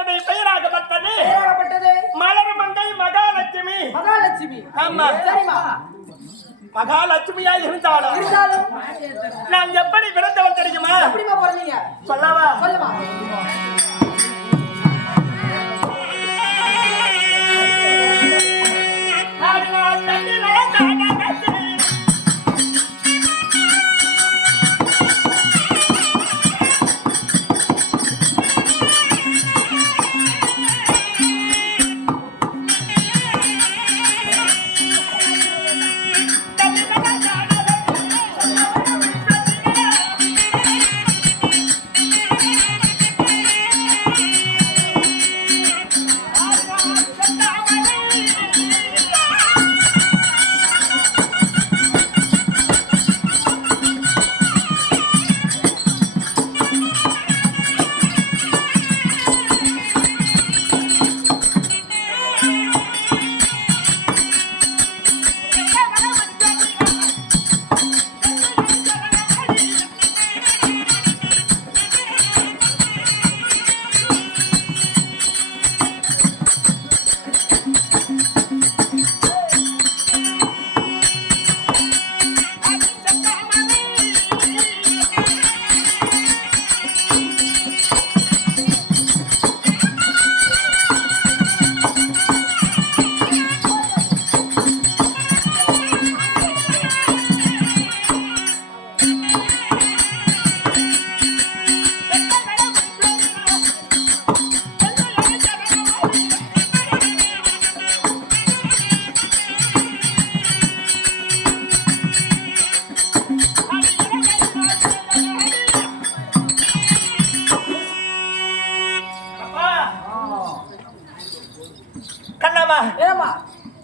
என்னுடைய பெயராகப்பட்டது மலர் மங்கை மகாலட்சுமி. மகாலட்சுமி. ஆமா, மகாலட்சுமியா இருந்தாலும் நான் எப்படி பிறந்தவன் தெரியுமா? சொல்லவா?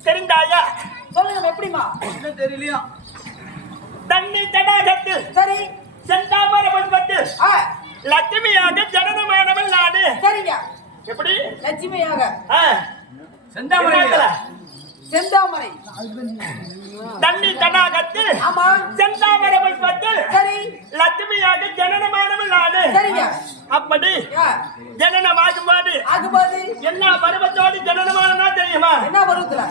தெரிந்தாயா? சொல்லுங்க எப்படிமா? தெரியலையா? தண்ணி தடாகத்தில் சரி செந்தாமரை புஷ்பத்தில் லட்சுமியாக ஜனனமானவள் நாடு. சரிங்க. எப்படி லட்சுமியாக? செந்தாமரை செந்தாமரை தண்ணி தடாகத்தில் ஆமா செந்தாமரை புஷ்பத்தில் சரி லட்சுமியாக ஜனனமானவள் நாடு. சரிங்க. அப்படி ஜனனம் ஆகும்போது எல்லா பருவத்தோடு ஜனனமானா தெரியுமா? என்ன பருவத்துல?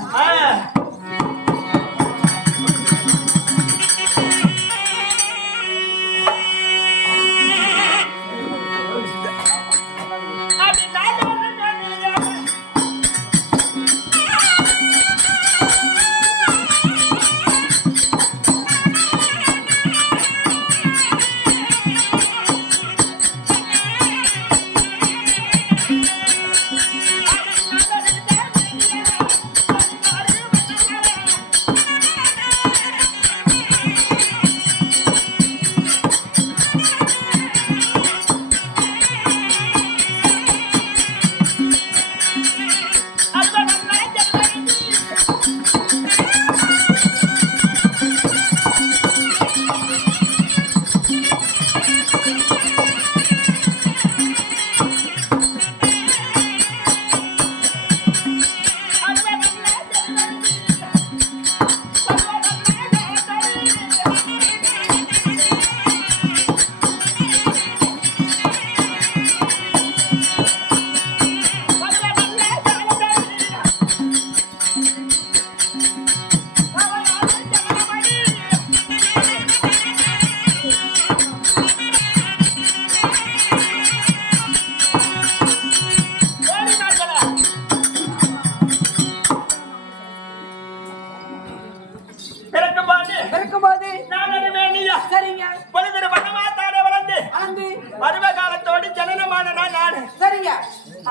பருவகாலத்தோடு ஜனனமான நான். சரிங்க.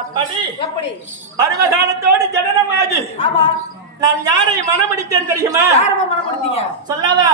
அப்படி எப்படி பருவகாலத்தோடு ஜனனமாகி நான் யாரை மனமுடித்தேன் தெரியுமா? யாரை மனமுடித்தீங்க? சொல்லவா?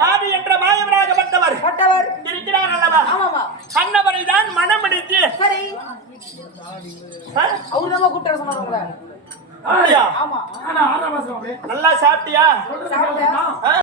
ஆதி என்ற மாயவராகப்பட்டவர் பட்டவர் இருக்கிறார் அல்லவா? ஆமாமா அன்னவரை தான் மனமடித்து சரி அவரு தான் கூப்பிட்டு சொன்னாரு உங்களை அப்படியா? ஆமா நல்லா சாப்பிட்டியா? சாப்பிட்டேன்.